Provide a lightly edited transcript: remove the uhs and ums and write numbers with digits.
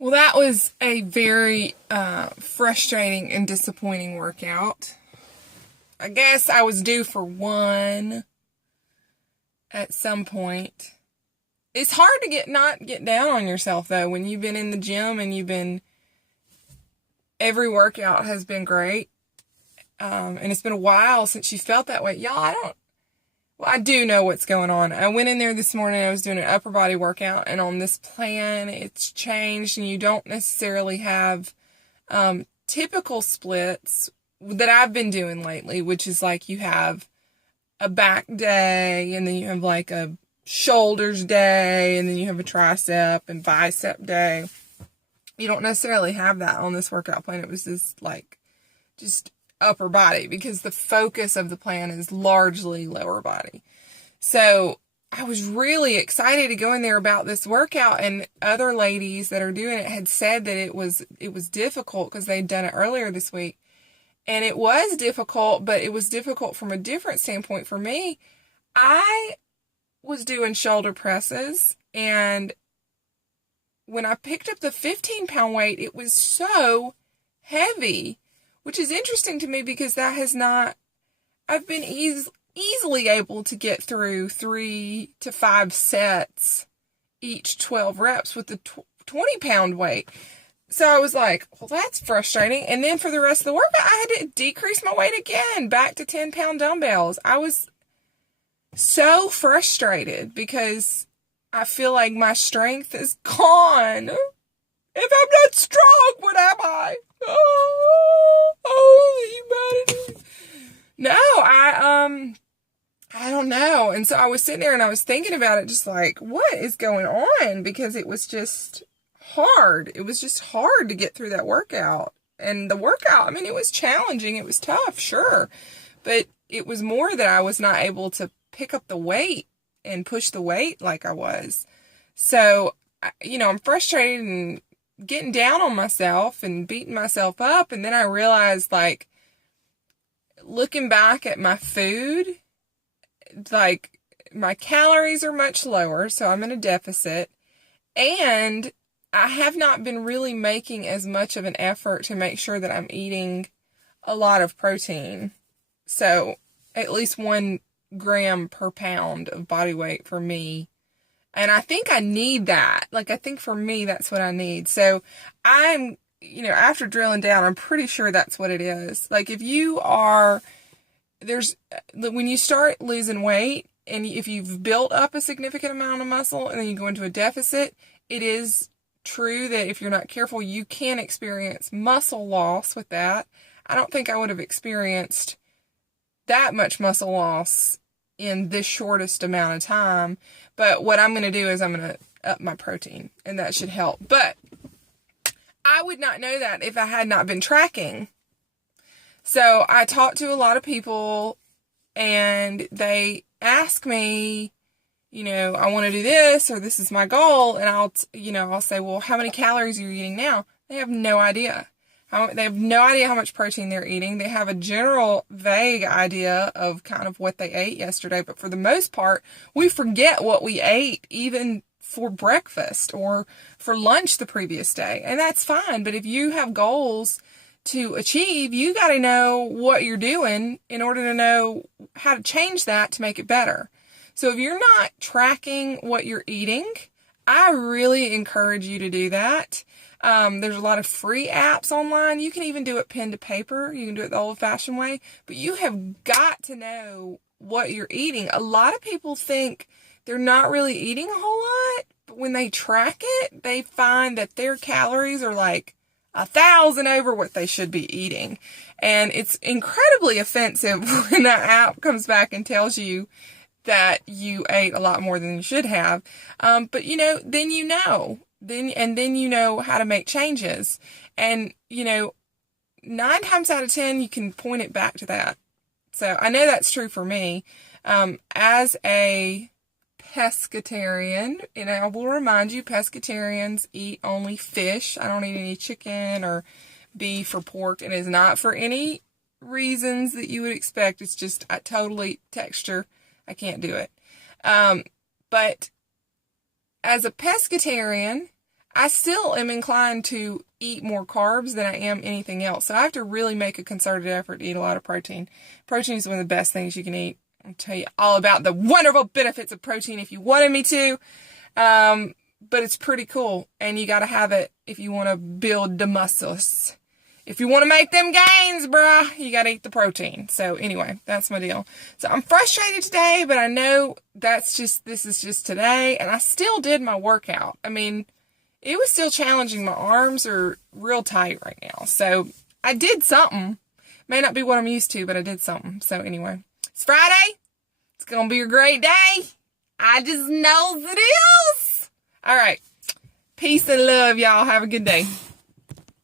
Well, that was a very frustrating and disappointing workout. I guess I was due for one at some point. It's hard to not get down on yourself, though, when you've been in the gym and every workout has been great. And it's been a while since you felt that way. Y'all, I do know what's going on. I went in there this morning, I was doing an upper body workout, and on this plan, it's changed, and you don't necessarily have typical splits that I've been doing lately, which is like you have a back day, and then you have like a shoulders day, and then you have a tricep and bicep day. You don't necessarily have that on this workout plan. It was just upper body, because the focus of the plan is largely lower body. So I was really excited to go in there about this workout, and other ladies that are doing it had said that it was difficult because they'd done it earlier this week. And it was difficult, but it was difficult from a different standpoint for me. I was doing shoulder presses, and when I picked up the 15-pound weight, it was so heavy, which is interesting to me because I've been easily able to get through 3 to 5 sets, each 12 reps with the 20-pound weight. So I was like, well, that's frustrating. And then for the rest of the workout, I had to decrease my weight again, back to 10-pound dumbbells. I was so frustrated because I feel like my strength is gone. If I'm not strong, what am I? Humanity. No, I don't know. And so I was sitting there and I was thinking about it, just like, what is going on? Because it was just hard. It was just hard to get through that workout. And the workout, it was challenging. It was tough, sure. But it was more that I was not able to pick up the weight and push the weight like I was. So, I'm frustrated and getting down on myself and beating myself up. And then I realized, looking back at my food, my calories are much lower, so I'm in a deficit. And I have not been really making as much of an effort to make sure that I'm eating a lot of protein. So at least 1 gram per pound of body weight for me. And I think I need that. I think for me, that's what I need. So I'm, after drilling down, I'm pretty sure that's what it is. When you start losing weight, and if you've built up a significant amount of muscle and then you go into a deficit, it is true that if you're not careful, you can experience muscle loss with that. I don't think I would have experienced that much muscle loss in this shortest amount of time. But what I'm going to do is I'm going to up my protein, and that should help. But I would not know that if I had not been tracking. So I talked to a lot of people, and they ask me, I want to do this, or this is my goal. And I'll say, well, how many calories are you eating now? They have no idea. They have no idea how much protein they're eating. They have a general vague idea of kind of what they ate yesterday. But for the most part, we forget what we ate even for breakfast or for lunch the previous day. And that's fine. But if you have goals to achieve, you got to know what you're doing in order to know how to change that to make it better. So if you're not tracking what you're eating, I really encourage you to do that. There's a lot of free apps online. You can even do it pen to paper. You can do it the old-fashioned way. But you have got to know what you're eating. A lot of people think they're not really eating a whole lot. But when they track it, they find that their calories are 1,000 over what they should be eating. And it's incredibly offensive when that app comes back and tells you that you ate a lot more than you should have. But then you know. Then you know how to make changes. And, 9 times out of 10, you can point it back to that. So I know that's true for me. As a pescatarian, and I will remind you, pescatarians eat only fish. I don't eat any chicken or beef or pork. It is not for any reasons that you would expect. It's just totally texture. I can't do it. But as a pescatarian, I still am inclined to eat more carbs than I am anything else. So I have to really make a concerted effort to eat a lot of protein. Protein is one of the best things you can eat. I'll tell you all about the wonderful benefits of protein if you wanted me to. But it's pretty cool. And you got to have it if you want to build the muscles. If you want to make them gains, bruh, you got to eat the protein. So anyway, that's my deal. So I'm frustrated today, but I know this is just today. And I still did my workout. I mean, it was still challenging. My arms are real tight right now. So I did something. May not be what I'm used to, but I did something. So anyway, it's Friday. It's going to be a great day. I just know it is. All right. Peace and love, y'all. Have a good day.